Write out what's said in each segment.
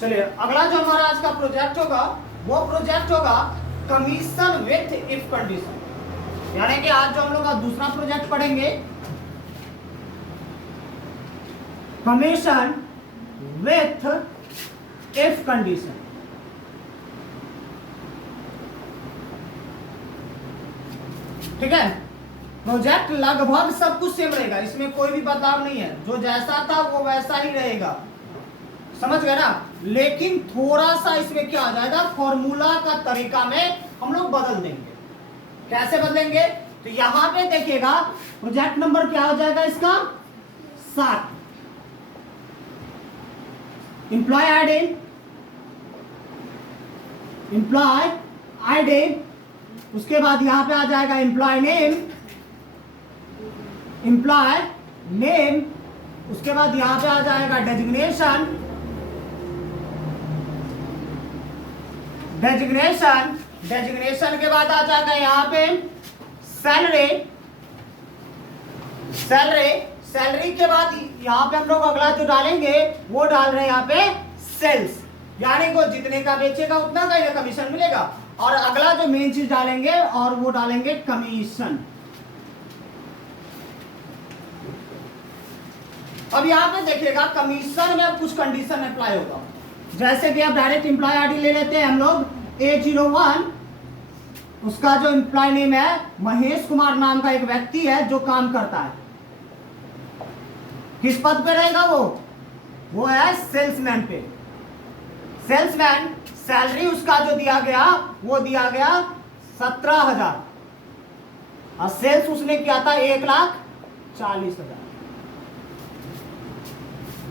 चलिए अगला जो हमारा आज का प्रोजेक्ट होगा वो प्रोजेक्ट होगा कमीशन विथ इफ कंडीशन। यानी कि आज जो हम लोग का दूसरा प्रोजेक्ट पढ़ेंगे कमीशन विथ इफ कंडीशन। ठीक है, प्रोजेक्ट लगभग सब कुछ सेम रहेगा, इसमें कोई भी बदलाव नहीं है, जो जैसा था वो वैसा ही रहेगा, समझ गए ना। लेकिन थोड़ा सा इसमें क्या आ जाएगा, फॉर्मूला का तरीका में हम लोग बदल देंगे। कैसे बदलेंगे, तो यहां पे देखिएगा प्रोजेक्ट नंबर क्या हो जाएगा इसका 7, एम्प्लॉय आईडी, एम्प्लॉय आईडी, उसके बाद यहां पे आ जाएगा एम्प्लॉय नेम, एम्प्लॉय नेम, उसके बाद यहां पे आ जाएगा डेजिग्नेशन, डेजिग्नेशन, डेजिग्नेशन के बाद आ जाएगा यहां पे सैलरी, सैलरी, सैलरी के बाद यहां पे हम लोग अगला जो डालेंगे वो डाल रहे हैं यहां पे सेल्स, यानी वो जितने का बेचेगा उतना का ही कमीशन मिलेगा। और अगला जो मेन चीज डालेंगे और वो डालेंगे कमीशन। अब यहां पे देखिएगा कमीशन में कुछ कंडीशन अप्लाई होगा, जैसे कि आप डायरेक्ट एम्प्लॉय आईडी ले लेते हैं हम लोग A01, उसका जो एम्प्लॉय नेम है महेश कुमार नाम का एक व्यक्ति है जो काम करता है, किस पद पे रहेगा वो है सेल्समैन पे। सेल्समैन, सैलरी उसका जो दिया गया वो दिया गया 17,000 और सेल्स उसने किया था 1,40,000।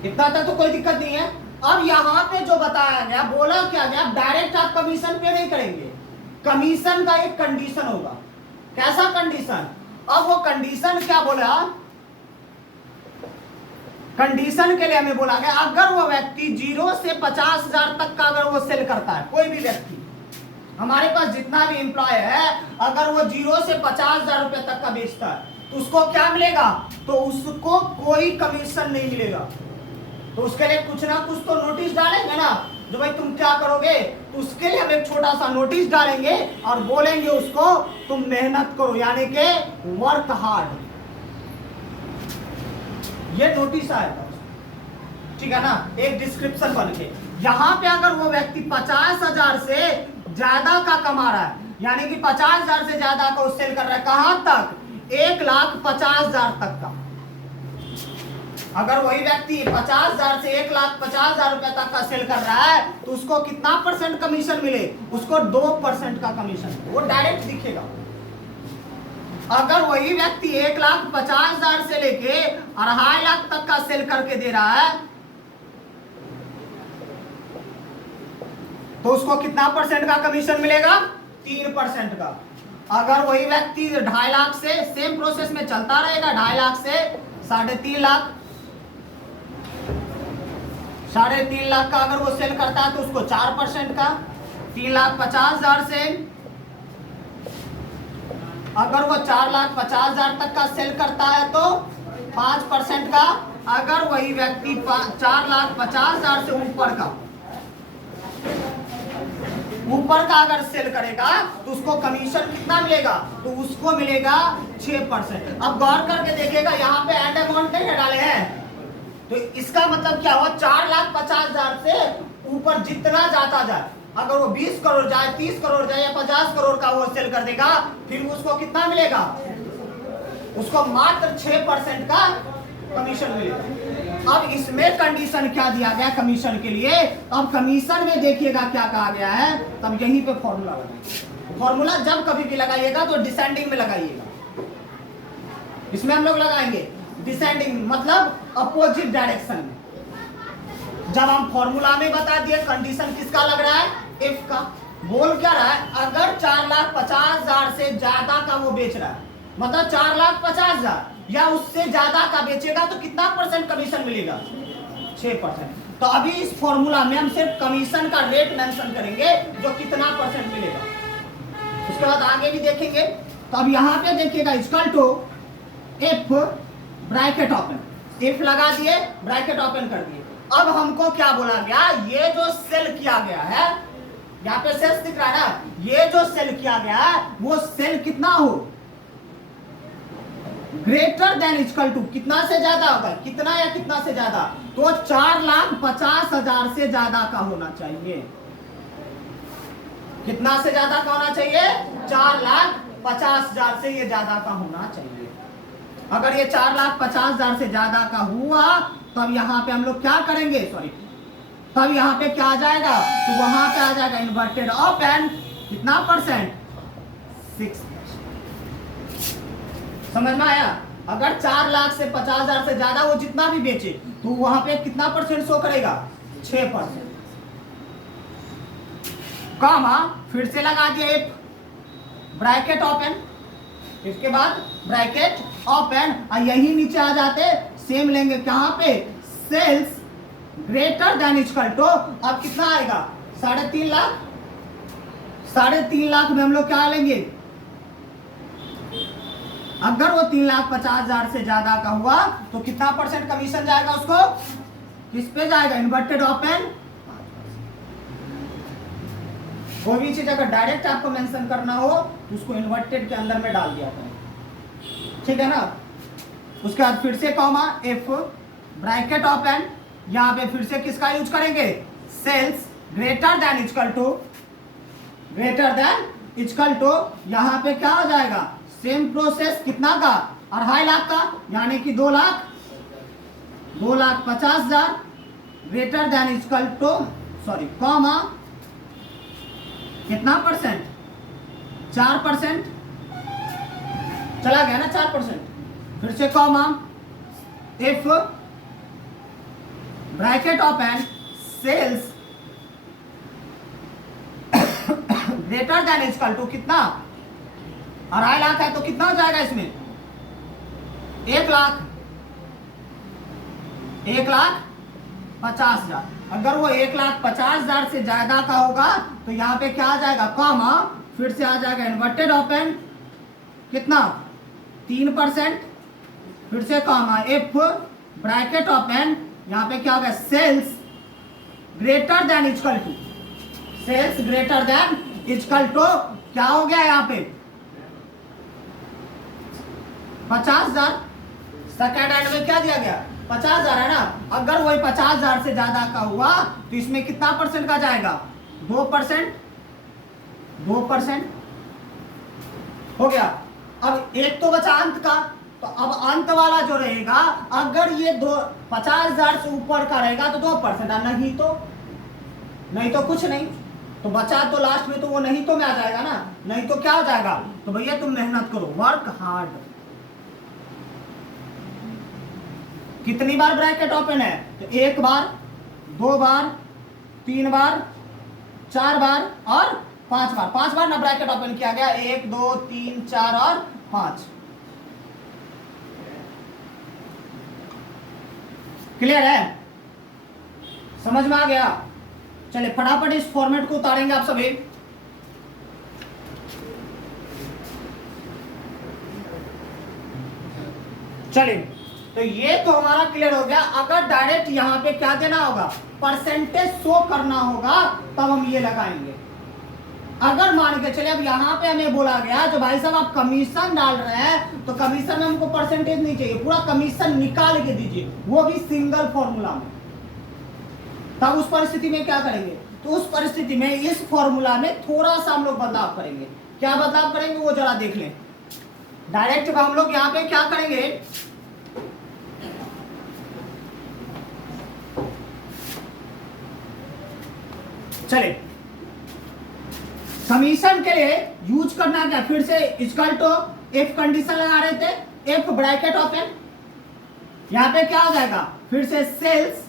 इतना तक तो कोई दिक्कत नहीं है। अब यहां पे जो बताया गया, बोला क्या गया, डायरेक्ट आप कमीशन पे नहीं करेंगे, कमीशन का एक कंडीशन होगा। कैसा कंडीशन, अब वो कंडीशन क्या बोला, कंडीशन के लिए हमें बोला गया अगर वो व्यक्ति 0 से 50,000 तक का अगर वो सेल करता है, कोई भी व्यक्ति, हमारे पास जितना भी एम्प्लॉय है, अगर वो 0 से 50,000 रुपए तक का बेचता है तो उसको क्या मिलेगा, तो उसको कोई कमीशन नहीं मिलेगा। तो उसके लिए कुछ ना कुछ तो नोटिस डालेंगे ना, जो भाई तुम क्या करोगे, तो उसके लिए हम एक छोटा सा नोटिस डालेंगे और बोलेंगे उसको तुम मेहनत करो, यानी कि वर्क हार्ड, ये नोटिस आएगा, ठीक है ना, एक डिस्क्रिप्शन बन के। यहां पे अगर वो व्यक्ति 50,000 से ज्यादा का कमा रहा है, यानी कि 50,000 से ज्यादा का सेल कर रहा है, कहां तक, 1,50,000 तक का, अगर वही व्यक्ति 50,000 से 1,50,000 रुपए तक का सेल कर रहा है तो उसको कितना % कमीशन मिले, उसको 2% का कमीशन, वो डायरेक्ट दिखेगा। अगर वही व्यक्ति 1,50,000 से लेके 2.5 लाख तक का सेल करके दे रहा है तो उसको कितना % का कमीशन मिलेगा, 3% का। अगर वही व्यक्ति 2.5 लाख से, सेम प्रोसेस में चलता रहेगा, 2.5 लाख से 3.5 लाख, 3.5 लाख का अगर वो सेल करता है तो उसको 4% का, 3,50,000 से अगर वो 4,50,000 तक का सेल करता है तो 5% का, अगर वही व्यक्ति 4,50,000 से ऊपर का अगर सेल करेगा तो उसको कमीशन कितना मिलेगा, तो उसको मिलेगा 6%। अब गौर करके देखिएगा यहाँ पे एंड अमाउंट नहीं डाले हैं, तो इसका मतलब क्या हुआ, 4,50,000 से ऊपर जितना जाता जाए, अगर वो 20 करोड़ जाए, 30 करोड़ जाए या 50 करोड़ का वो सेल कर देगा, फिर उसको कितना मिलेगा, उसको मात्र 6% का कमीशन मिलेगा। अब इसमें कंडीशन क्या दिया गया कमीशन के लिए, अब कमीशन में देखिएगा क्या कहा गया है, तब यहीं पे फॉर्मूला लगाइए। फॉर्मूला जब कभी भी लगाइएगा तो डिसेंडिंग में लगाइएगा, इसमें हम लोग लगाएंगे डिसेंडिंग, मतलब अपोजिट डायरेक्शन में। जब हम फॉर्मूला में बता दिए कंडीशन किसका लग रहा है, इफ का, बोल क्या रहा है, अगर 4,50,000 से ज्यादा का वो बेच रहा है, मतलब 4,50,000 या उससे ज्यादा का बेचेगा तो कितना % कमीशन मिलेगा, 6%। तो अभी इस फॉर्मूला में हम सिर्फ कमीशन का रेट मेंशन करेंगे जो कितना % मिलेगा, उसके बाद आगे भी देखेंगे। तो अब यहाँ पे देखिएगा equal to if bracket open, if लगा दिए, ब्रैकेट ओपन कर दिए, अब हमको क्या बोला गया, ये जो सेल किया गया है, यहाँ पे सेल्स दिख रहा है ना, ये जो सेल किया गया है वो सेल कितना हो, ग्रेटर देन इक्वल टू, कितना से ज्यादा होगा, कितना या कितना से ज्यादा, तो 4,50,000 से ज्यादा का होना चाहिए। कितना से ज्यादा का होना चाहिए, 4,50,000 से ये ज्यादा का होना चाहिए। अगर ये 4,50,000 से ज्यादा का हुआ तब यहाँ पे हम लोग क्या करेंगे, सॉरी, तब यहाँ पे क्या आ जाएगा, तो वहां पे आ जाएगा इन्वर्टेड अप एंड कितना परसेंट, 6%। समझ में आया। अगर 4,50,000 से ज्यादा वो जितना भी बेचे तो वहां पे कितना परसेंट शो करेगा, 6%। कॉमा फिर से लगा दिया एक ब्रैकेट ओपन, इसके बाद ब्रैकेट ओपन, और यही नीचे आ जाते सेम लेंगे कहां पे, sales greater than equal to, अब कितना आएगा, 3.5 लाख। 3.5 लाख में हम लोग क्या लेंगे, अगर वो 3,50,000 से ज्यादा का हुआ तो कितना परसेंट कमीशन जाएगा उसको, किस पे जाएगा, इन्वर्टेड ओपन। कोई भी चीज अगर डायरेक्ट आपको मेंशन करना हो तो उसको इन्वर्टेड के अंदर में डाल दिया करें, ठीक है ना। उसके बाद फिर से कॉमा एफ ब्रैकेट ओपन, यहाँ पे फिर से किसका यूज करेंगे, sales greater than equal to, greater than equal to, यहाँ पे क्या हो जाएगा, सेम प्रोसेस, कितना का, 2.5 लाख का, यानी कि 2,50,000 ग्रेटर देन इक्वल टू, सॉरी, कॉमा कितना परसेंट, 4%, चला गया ना 4%, फिर से comma if bracket open sales greater than equal to कितना, 2.5 लाख है तो कितना हो जाएगा इसमें, 1 लाख, 1,50,000। अगर वो 1,50,000 से ज्यादा का होगा तो यहाँ पे क्या आ जाएगा, कॉमा फिर से आ जाएगा इन्वर्टेड ओपन, कितना, 3%, फिर से कॉमा इफ ब्रैकेट ओपन, यहाँ पे क्या होगा, sales greater than equal to, sales greater than equal to, क्या हो गया यहाँ पे 50,000, सेकेंड हैंड में क्या दिया गया, 50,000 है ना। अगर वही 50,000 से ज्यादा का हुआ तो इसमें कितना परसेंट का जाएगा, 2%, 2% हो गया। अब एक तो बचा अंत का, तो अब अंत वाला जो रहेगा, अगर ये 50,000 से ऊपर का रहेगा तो 2%, नहीं तो कुछ नहीं, तो बचा तो लास्ट में तो वो नहीं तो में आ जाएगा ना, नहीं तो क्या हो जाएगा, तो भैया तुम मेहनत करो, वर्क हार्ड। कितनी बार ब्रैकेट ओपन है, तो 1 बार, 2 बार, 3 बार, 4 बार और 5 बार, 5 बार ना ब्रैकेट ओपन किया गया, 1 2 3 4 और 5। क्लियर है, समझ में आ गया। चलिए फटाफट इस फॉर्मेट को उतारेंगे आप सभी। चलिए तो ये तो हमारा क्लियर हो गया। अगर डायरेक्ट यहाँ पे क्या देना होगा, परसेंटेज शो करना होगा, तब हम ये लगाएंगे। अगर मान के चले अब यहाँ पे हमें बोला गया जो भाई साहब आप कमीशन डाल रहे हैं तो कमीशन में हमको परसेंटेज नहीं चाहिए, पूरा कमीशन निकाल के दीजिए, वो भी सिंगल फॉर्मूला में। तब उस परिस्थिति में क्या करेंगे, तो उस परिस्थिति में इस फॉर्मूला में थोड़ा सा हम लोग बदलाव करेंगे। क्या बदलाव करेंगे वो जरा देख लें। डायरेक्ट हम लोग यहाँ पे क्या करेंगे, चले कमीशन के लिए यूज करना क्या, फिर से इक्वल टू एफ कंडीशन लगा रहे थे, एफ ब्रैकेट ओपन, यहां पे क्या हो जाएगा, फिर से sales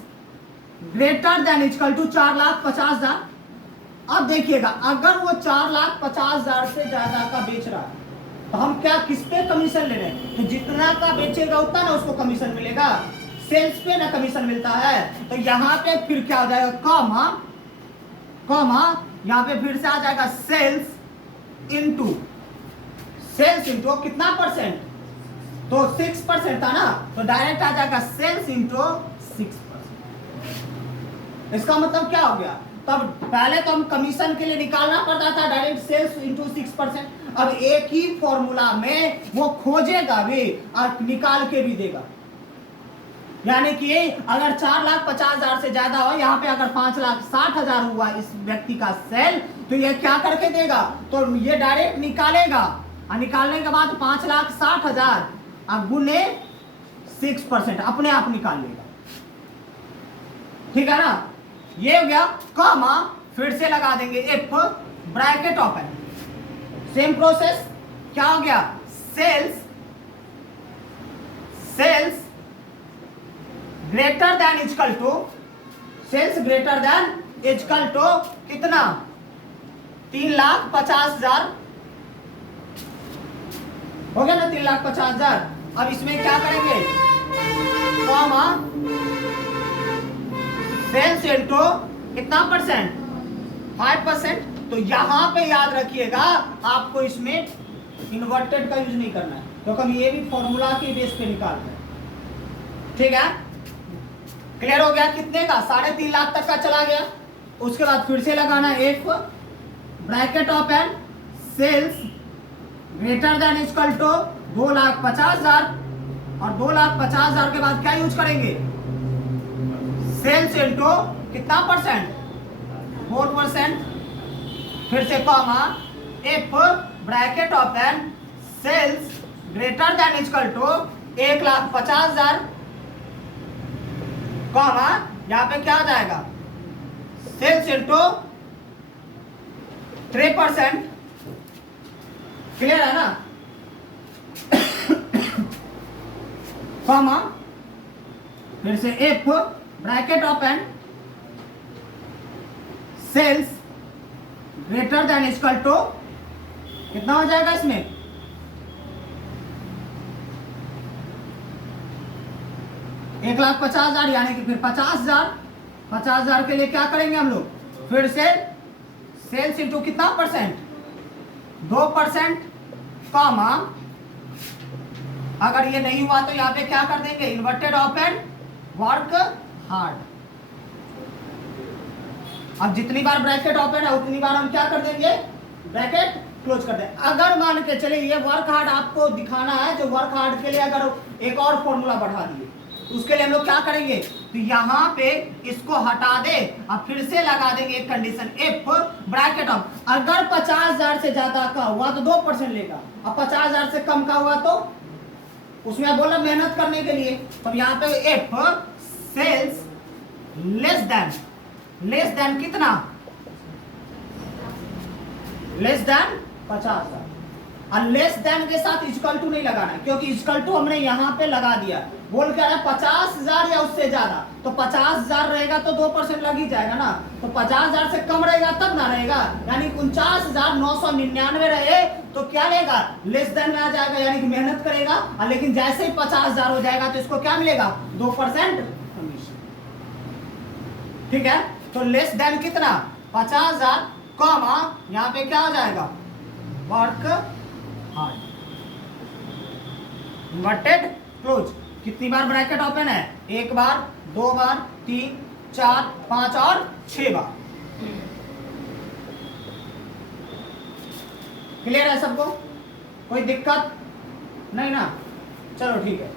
greater than equal to 4,50,000। अब देखिएगा अगर वो 4,50,000 से ज्यादा का बेच रहा है तो हम क्या किस पे कमीशन ले रहे हैं, तो जितना का बेचेगा उतना ना उसको कमीशन मिलेगा, सेल्स पे ना कमीशन मिलता है। तो यहाँ पे फिर क्या हो जाएगा, कॉमा यहाँ पे फिर से आ जाएगा सेल्स इंटू कितना परसेंट, तो 6% था ना, तो डायरेक्ट आ जाएगा सेल्स इंटू 6%। इसका मतलब क्या हो गया, तब पहले तो हम कमीशन के लिए निकालना पड़ता था डायरेक्ट सेल्स इंटू 6%, अब एक ही फॉर्मूला में वो खोजेगा भी और निकाल के भी देगा। यानी कि अगर 4,50,000 से ज्यादा हो, यहाँ पे अगर 5,60,000 हुआ इस व्यक्ति का सेल, तो ये क्या करके देगा, तो ये डायरेक्ट निकालेगा और निकालने के बाद 5,60,000 अब गुने 6% अपने आप निकाल लेगा। ठीक है ना, ये हो गया कॉमा, फिर से लगा देंगे if bracket open, same process, क्या हो गया, sales greater than equal to, sales greater than equal to कितना, 3,50,000 हो गया ना, 3,50,000। अब इसमें क्या करेंगे, कॉमा सेल्स इनटू कितना परसेंट, 5%। तो यहां पे याद रखिएगा आपको इसमें इन्वर्टेड का यूज नहीं करना है, क्योंकि हम ये भी फॉर्मूला के बेस पे निकाल रहे हैं। ठीक है, क्लियर हो गया, कितने का, 3.5 लाख तक का चला गया। उसके बाद फिर से लगाना if bracket open sales greater than equal to 2,50,000, और 2,50,000 के बाद क्या यूज करेंगे, सेल्स इनटू कितना परसेंट, 4%। फिर से comma if bracket open sales greater than equal to 1,50,000, comma यहां पे क्या आ जाएगा, सेल्स इनटू 3%। क्लियर है ना, कॉमा फिर से if bracket open sales greater than equal to कितना हो जाएगा इसमें, 1,50,000, यानी कि फिर 50,000 के लिए क्या करेंगे हम लोग, फिर से सेल्स इंटू कितना परसेंट, 2%, कॉमा अगर ये नहीं हुआ तो यहाँ पे क्या कर देंगे, इन्वर्टेड ओपन वर्क हार्ड। अब जितनी बार ब्रैकेट ओपन है उतनी बार हम क्या कर देंगे, ब्रैकेट क्लोज कर दें। अगर मान के चले ये वर्क हार्ड आपको दिखाना है, जो वर्क हार्ड के लिए अगर एक और फॉर्मूला बढ़ा दिए, उसके लिए हम लोग क्या करेंगे, तो यहाँ पे इसको हटा दे और फिर से लगा देंगे एक कंडीशन इफ ब्रैकेट ऑफ, अगर 50,000 से ज्यादा का हुआ तो 2% लेगा, और 50,000 से कम का हुआ तो उसमें बोला मेहनत करने के लिए, तो यहाँ पे इफ सेल्स लेस देन कितना, लेस देन 50,000, और लेस देन के साथ इक्वल टू नहीं लगाना है, क्योंकि इक्वल टू हमने यहाँ पे लगा दिया, बोल क्या है 50,000 या उससे ज्यादा, तो 50,000 रहेगा तो 2% लग ही जाएगा ना, तो 50,000 से कम रहेगा तब ना रहेगा, यानी 49,999 रहे तो क्या लेगा, लेस देन में आ जाएगा, यानी कि मेहनत करेगा, और लेकिन जैसे ही 50,000 हो जाएगा तो इसको क्या मिलेगा, 2% कमीशन। ठीक है, तो लेस देन कितना, 50,000, कॉमा यहाँ पे क्या हो जाएगा, वर्क हार्ड, इन्वर्टेड क्लोज। कितनी बार ब्रैकेट ओपन है, 1 बार, 2 बार, 3, 4, 5 और 6 बार। क्लियर है सबको, कोई दिक्कत नहीं ना, चलो ठीक है।